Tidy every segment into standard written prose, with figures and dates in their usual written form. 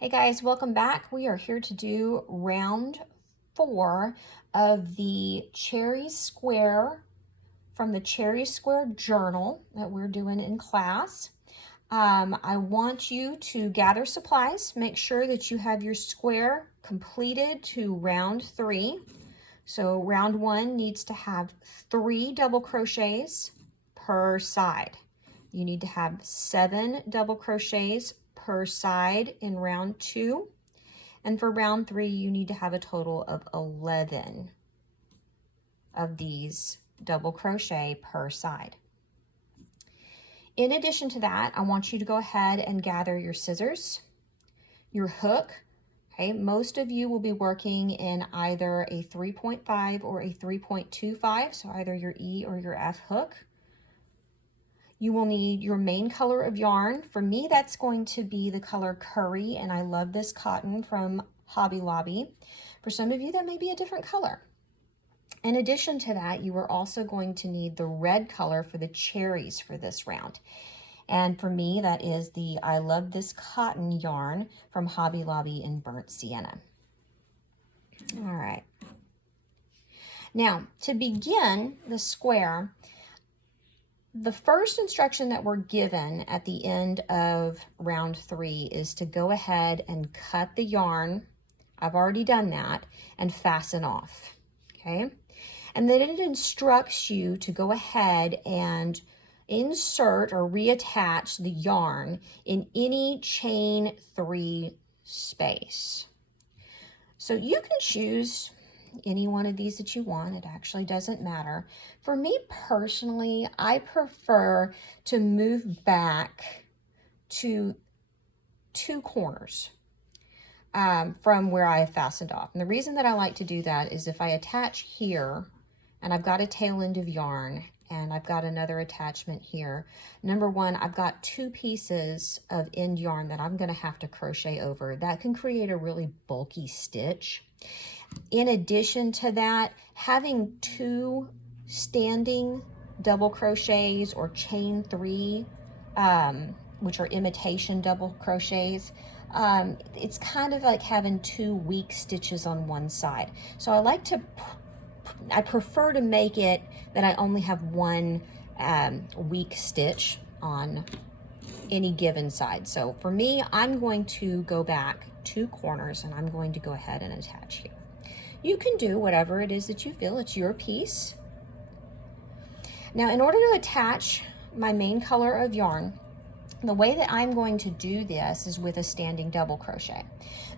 Hey guys, welcome back. We are here to do round 4 of the Cherry Square from the Cherry Square journal that we're doing in class. I want you to gather supplies. Make sure that you have your square completed to round 3. So round 1 needs to have 3 double crochets per side. You need to have 7 double crochets per side in round 2. And for round 3, you need to have a total of 11 of these double crochet per side. In addition to that, I want you to go ahead and gather your scissors, your hook. Okay, most of you will be working in either a 3.5 or a 3.25, so either your E or your F hook. You will need your main color of yarn. For me, that's going to be the color Curry, and I love this cotton from Hobby Lobby. For some of you, that may be a different color. In addition to that, you are also going to need the red color for the cherries for this round. And for me, that is the I Love This Cotton yarn from Hobby Lobby in Burnt Sienna. All right. Now, to begin the square, the first instruction that we're given at the end of round 3 is to go ahead and cut the yarn. I've already done that, and fasten off, okay? And then it instructs you to go ahead and insert or reattach the yarn in any chain 3 space. So you can choose any one of these that you want. It actually doesn't matter. For me personally, I prefer to move back to 2 corners from where I have fastened off. And the reason that I like to do that is if I attach here and I've got a tail end of yarn and I've got another attachment here, number one, I've got 2 pieces of end yarn that I'm going to have to crochet over. That can create a really bulky stitch. In addition to that, having 2 standing double crochets or chain 3, which are imitation double crochets, it's kind of like having 2 weak stitches on one side. So I prefer to make it that I only have 1 weak stitch on any given side. So for me, I'm going to go back 2 corners and I'm going to go ahead and attach here. You can do whatever it is that you feel. It's your piece. Now, in order to attach my main color of yarn, the way that I'm going to do this is with a standing double crochet.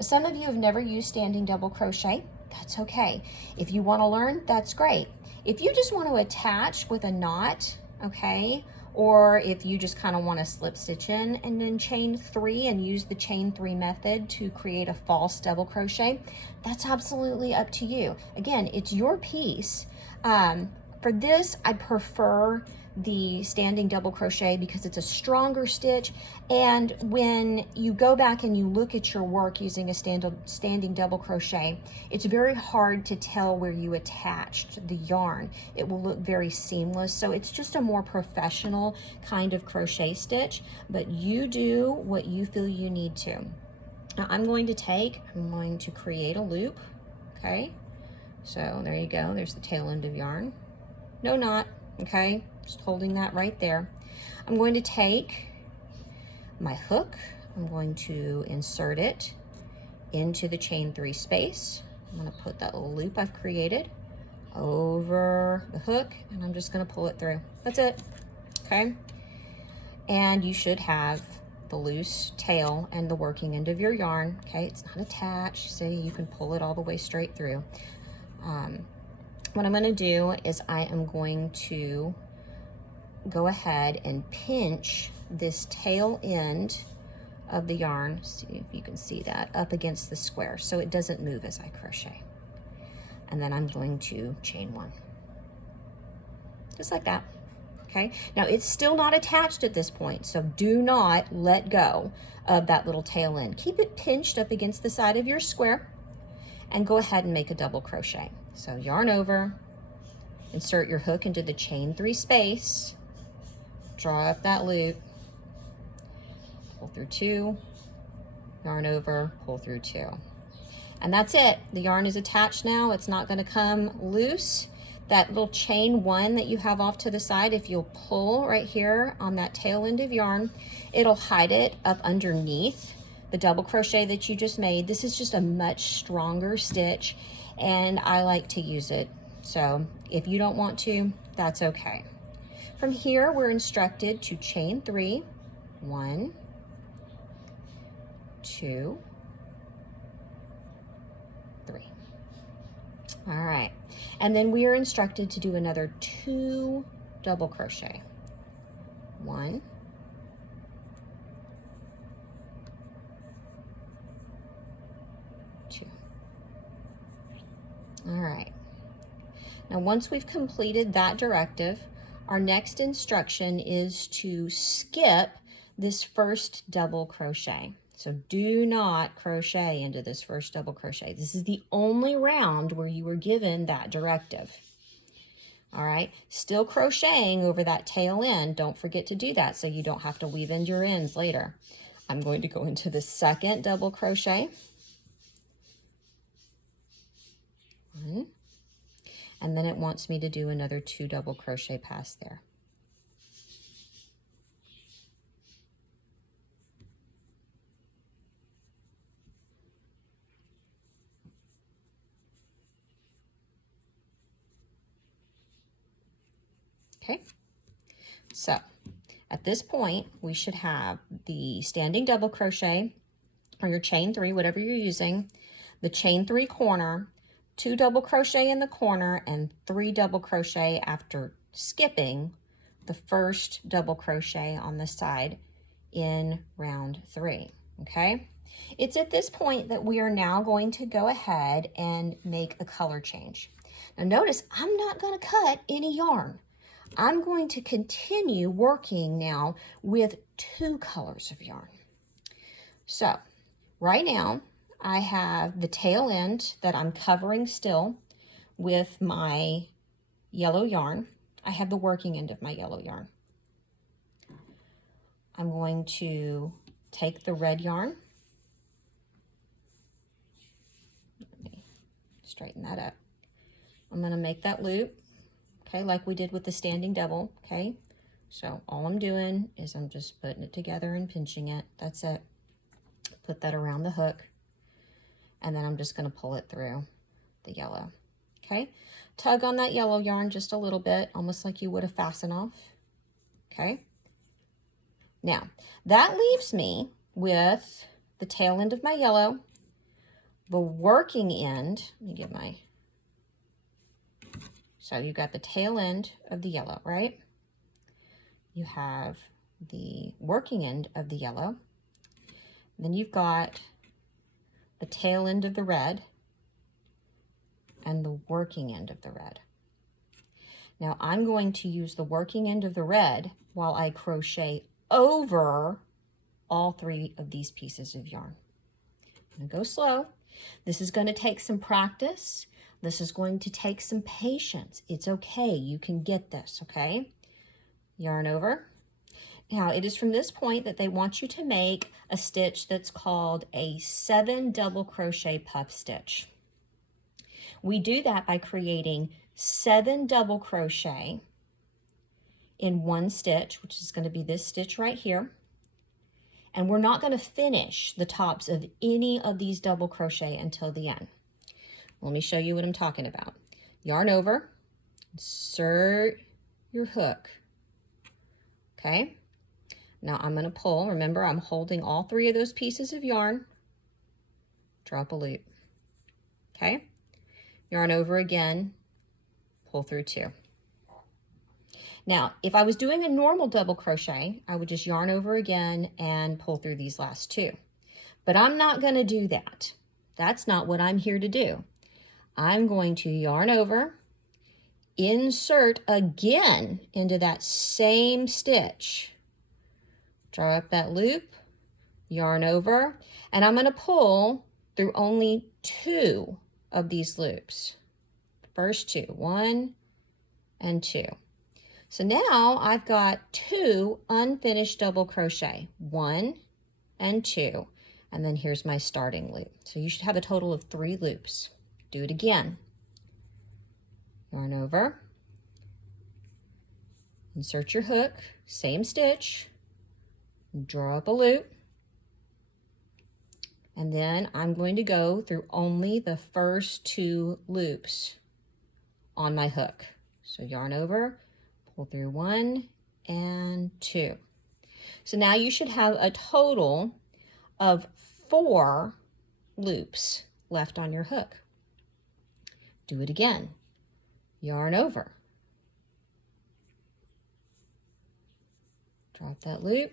Some of you have never used standing double crochet. That's okay. If you want to learn, that's great. If you just want to attach with a knot, okay, or if you just kind of want to slip stitch in and then chain 3 and use the chain 3 method to create a false double crochet, that's absolutely up to you. Again, it's your piece. For this, I prefer the standing double crochet because it's a stronger stitch, and when you go back and you look at your work using a standing double crochet, it's very hard to tell where you attached the yarn. It will look very seamless, so it's just a more professional kind of crochet stitch, but you do what you feel you need to. Now I'm going to create a loop, okay? So there you go, there's the tail end of yarn. No knot, okay? Just holding that right there. I'm going to take my hook, I'm going to insert it into the chain 3 space. I'm going to put that little loop I've created over the hook, and I'm just going to pull it through. That's it, okay? And you should have the loose tail and the working end of your yarn, okay? It's not attached, so you can pull it all the way straight through. What I'm going to do is I am going to go ahead and pinch this tail end of the yarn, see if you can see that, up against the square so it doesn't move as I crochet. And then I'm going to chain 1. Just like that. Okay, now it's still not attached at this point, so do not let go of that little tail end. Keep it pinched up against the side of your square and go ahead and make a double crochet. So yarn over, insert your hook into the chain 3 space, draw up that loop, pull through 2, yarn over, pull through 2. And that's it. The yarn is attached now. It's not going to come loose. That little chain 1 that you have off to the side, if you'll pull right here on that tail end of yarn, it'll hide it up underneath the double crochet that you just made. This is just a much stronger stitch, and I like to use it. So if you don't want to, that's okay. From here, we're instructed to chain 3, 1, 2, 3. All right, and then we are instructed to do another 2 double crochet. 1, 2. All right. Now, once we've completed that directive, our next instruction is to skip this first double crochet. So do not crochet into this first double crochet. This is the only round where you were given that directive. All right, still crocheting over that tail end. Don't forget to do that so you don't have to weave in your ends later. I'm going to go into the second double crochet. 1. And then it wants me to do another 2 double crochet past there. Okay, so at this point, we should have the standing double crochet or your chain 3, whatever you're using, the chain 3 corner, 2 double crochet in the corner, and 3 double crochet after skipping the first double crochet on the side in round 3, okay? It's at this point that we are now going to go ahead and make a color change. Now notice, I'm not going to cut any yarn. I'm going to continue working now with 2 colors of yarn. So right now I have the tail end that I'm covering still with my yellow yarn. I have the working end of my yellow yarn. I'm going to take the red yarn. Let me straighten that up. I'm going to make that loop. Okay, like we did with the standing double, okay? So all I'm doing is I'm just putting it together and pinching it. That's it. Put that around the hook. And then I'm just gonna pull it through the yellow, okay? Tug on that yellow yarn just a little bit, almost like you would a fasten off, okay? Now, that leaves me with the tail end of my yellow, the working end, let me get my, so you got the tail end of the yellow, right? You have the working end of the yellow. Then you've got the tail end of the red and the working end of the red. Now I'm going to use the working end of the red while I crochet over all 3 of these pieces of yarn. I'm gonna go slow. This is going to take some practice. This is going to take some patience. It's okay, you can get this, okay? Yarn over. Now it is from this point that they want you to make a stitch that's called a 7 double crochet puff stitch. We do that by creating 7 double crochet in 1 stitch, which is going to be this stitch right here. And we're not going to finish the tops of any of these double crochet until the end. Let me show you what I'm talking about. Yarn over, insert your hook, okay? Now I'm going to pull. Remember, I'm holding all 3 of those pieces of yarn. Drop a loop, okay? Yarn over again, pull through 2. Now, if I was doing a normal double crochet, I would just yarn over again and pull through these last 2. But I'm not going to do that. That's not what I'm here to do. I'm going to yarn over, insert again into that same stitch, draw up that loop, yarn over, and I'm going to pull through only 2 of these loops. First 2, 1 and 2. So now I've got 2 unfinished double crochet, 1 and 2. and then here's my starting loop. So you should have a total of 3 loops. Do it again. Yarn over, insert your hook, same stitch, draw up a loop, and then I'm going to go through only the first 2 loops on my hook. So yarn over, pull through 1 and 2. So now you should have a total of 4 loops left on your hook. Do it again. Yarn over. Drop that loop.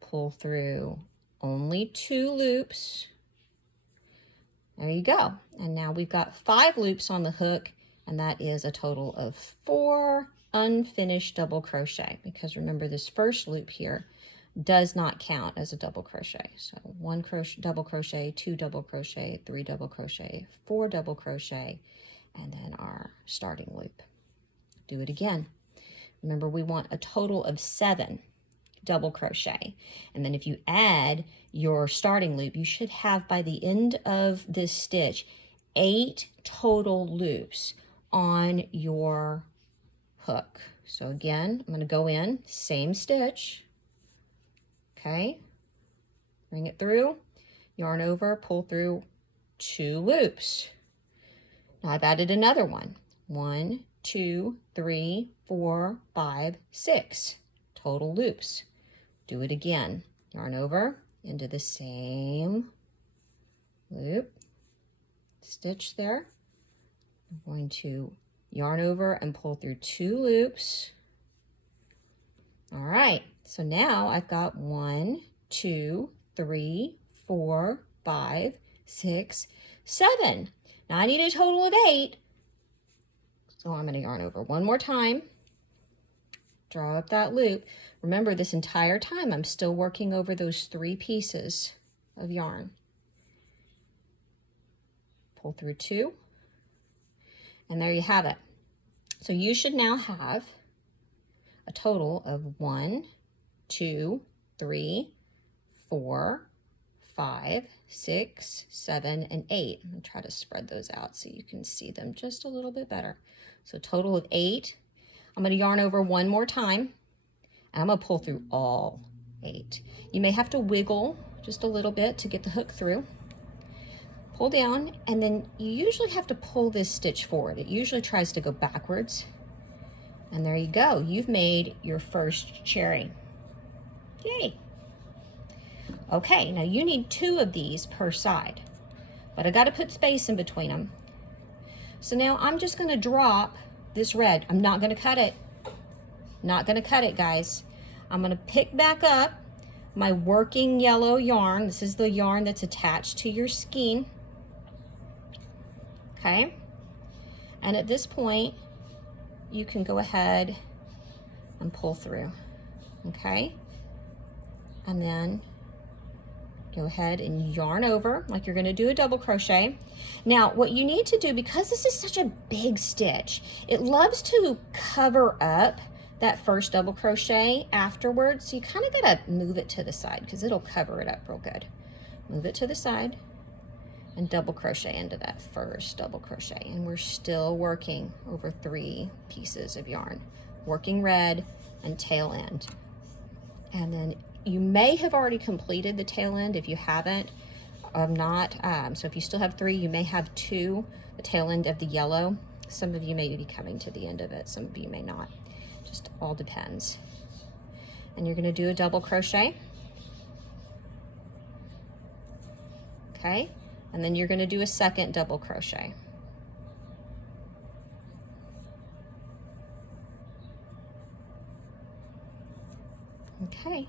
Pull through only 2 loops. There you go. And now we've got 5 loops on the hook, and that is a total of 4 unfinished double crochet, because remember this first loop here does not count as a double crochet. So 1 double crochet, 2 double crochet, 3 double crochet, 4 double crochet, and then our starting loop. Do it again. Remember, we want a total of 7 double crochet, and then if you add your starting loop, you should have by the end of this stitch 8 total loops on your hook. So again, I'm going to go in, same stitch, okay, bring it through, yarn over, pull through 2 loops. Now I've added another one. 1, 2, 3, 4, 5, 6 total loops. Do it again. Yarn over into the same loop, stitch there. I'm going to yarn over and pull through 2 loops. All right, so now I've got 1, 2, 3, 4, 5, 6, 7. Now I need a total of 8. So I'm going to yarn over one more time, draw up that loop. Remember, this entire time I'm still working over those 3 pieces of yarn. Pull through 2, and there you have it. So you should now have a total of 1, 2, 3, 4, 5, 6, 7, and 8. I'm going to try to spread those out so you can see them just a little bit better. So total of 8. I'm going to yarn over one more time, and I'm going to pull through all 8. You may have to wiggle just a little bit to get the hook through. Pull down, and then you usually have to pull this stitch forward. It usually tries to go backwards. And there you go. You've made your first cherry. Yay! Okay, now you need 2 of these per side, but I got to put space in between them. So now I'm just going to drop this red. I'm not going to cut it. Not going to cut it, guys. I'm going to pick back up my working yellow yarn. This is the yarn that's attached to your skein. Okay, and at this point you can go ahead and pull through. Okay, and then go ahead and yarn over like you're going to do a double crochet. Now what you need to do, because this is such a big stitch, it loves to cover up that first double crochet afterwards, so you kind of got to move it to the side because it'll cover it up real good. Move it to the side and double crochet into that first double crochet, and we're still working over 3 pieces of yarn, working red and tail end. And then you may have already completed the tail end. If you haven't, not. So if you still have 3, you may have 2, the tail end of the yellow. Some of you may be coming to the end of it, some of you may not. Just all depends. And you're going to do a double crochet. Okay, and then you're going to do a second double crochet. Okay,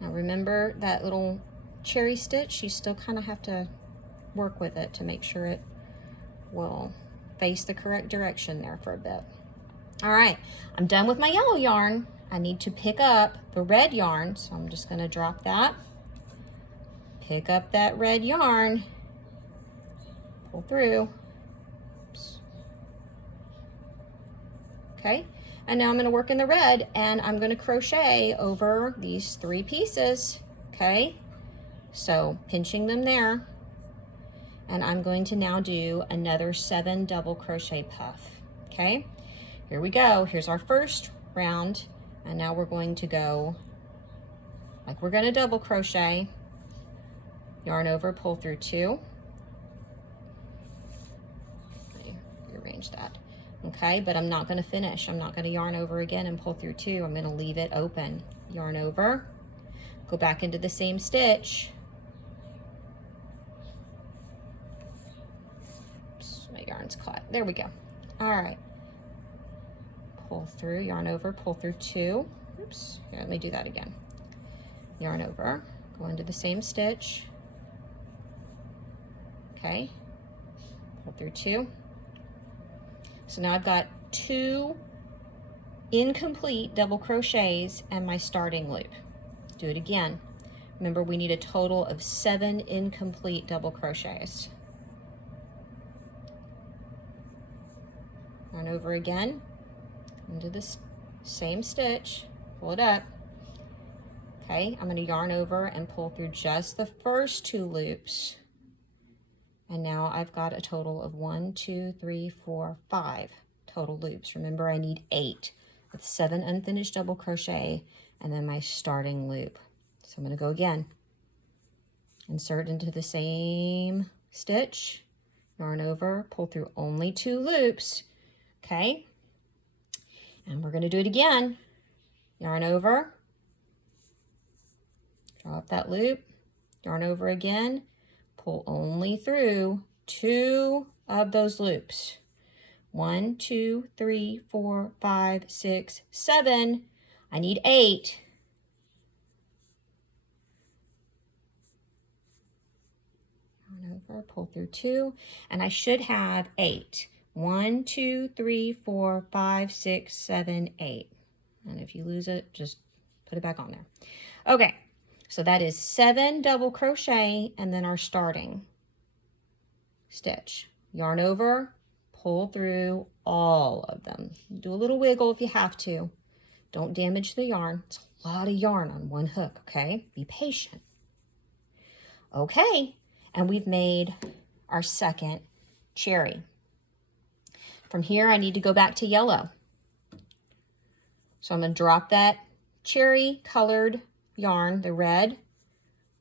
now remember that little cherry stitch, you still kind of have to work with it to make sure it will face the correct direction there for a bit. All right, I'm done with my yellow yarn. I need to pick up the red yarn, so I'm just going to drop that. Pick up that red yarn, pull through. Oops. Okay, and now I'm going to work in the red, and I'm going to crochet over these 3 pieces. Okay, So pinching them there, and I'm going to now do another 7 double crochet puff. Okay, here we go. Here's our first round, and now we're going to go like we're going to double crochet, yarn over, pull through 2. Rearrange that. Okay, but I'm not going to finish. I'm not going to yarn over again and pull through 2. I'm going to leave it open. Yarn over, go back into the same stitch. Oops, my yarn's caught. There we go. All right. Pull through, yarn over, pull through 2. Oops, here, let me do that again. Yarn over, go into the same stitch. Okay, pull through 2. So now I've got 2 incomplete double crochets and my starting loop. Do it again. Remember, we need a total of 7 incomplete double crochets. Yarn over again, into the same stitch, pull it up. Okay, I'm going to yarn over and pull through just the first 2 loops. And now I've got a total of 1, 2, 3, 4, 5 total loops. Remember, I need 8 with 7 unfinished double crochet and then my starting loop. So I'm going to go again. Insert into the same stitch, yarn over, pull through only 2 loops. Okay, and we're going to do it again. Yarn over, draw up that loop, yarn over again, pull only through 2 of those loops. 1, 2, 3, 4, 5, 6, 7. I need 8. Yarn over, pull through 2, and I should have 8. 1, 2, 3, 4, 5, 6, 7, 8. And if you lose it, just put it back on there. Okay, so that is 7 double crochet and then our starting stitch. Yarn over, pull through all of them. Do a little wiggle if you have to. Don't damage the yarn. It's a lot of yarn on one hook, okay? Be patient. Okay, and we've made our second cherry. From here, I need to go back to yellow. So I'm going to drop that cherry colored yarn, the red.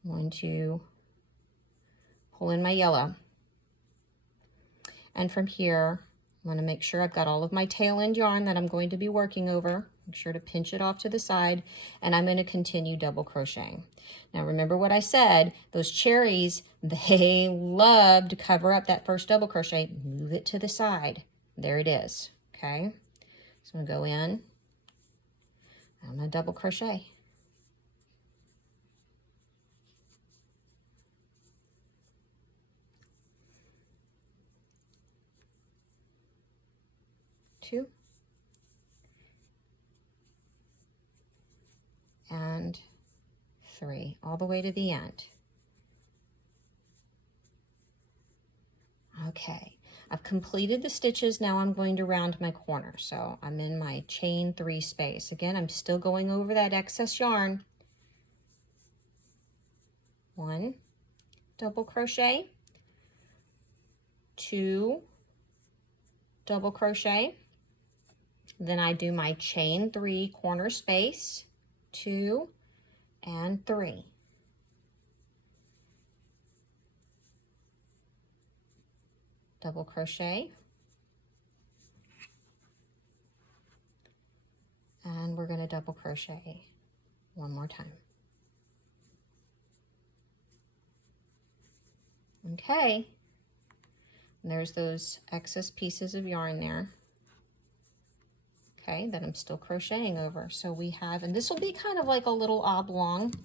I'm going to pull in my yellow. And from here, I'm going to make sure I've got all of my tail end yarn that I'm going to be working over. Make sure to pinch it off to the side, and I'm going to continue double crocheting. Now remember what I said, those cherries, they love to cover up that first double crochet. Move it to the side. There it is, okay? So I'm going to go in, I'm going to double crochet. Two. And 3, all the way to the end. Okay, I've completed the stitches. Now I'm going to round my corner. So I'm in my chain 3 space. Again, I'm still going over that excess yarn. 1 double crochet, 2 double crochet, then I do my chain 3 corner space, 2 and 3. Double crochet, and we're going to double crochet one more time. Okay, and there's those excess pieces of yarn there, okay, that I'm still crocheting over. So we have, and this will be kind of like a little oblong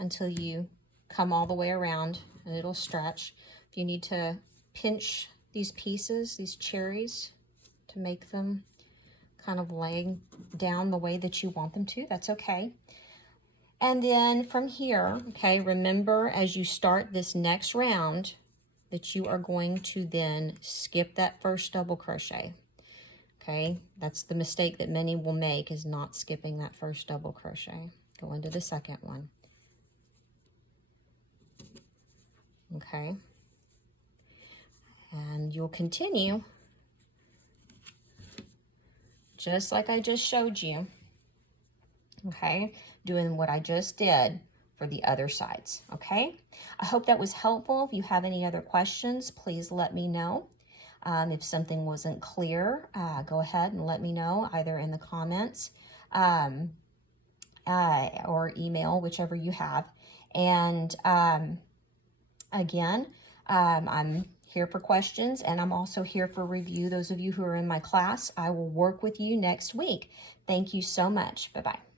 until you come all the way around, and it'll stretch. If you need to pinch these pieces, these cherries, to make them kind of laying down the way that you want them to, that's okay. And then from here, okay, remember as you start this next round that you are going to then skip that first double crochet. Okay, that's the mistake that many will make, is not skipping that first double crochet. Go into the second one. okay? And you'll continue just like I just showed you, okay? Doing what I just did for the other sides, okay? I hope that was helpful. If you have any other questions, please let me know. If something wasn't clear, go ahead and let me know either in the comments or email, whichever you have. And again, I'm here for questions, and I'm also here for review. Those of you who are in my class, I will work with you next week. Thank you so much. Bye-bye.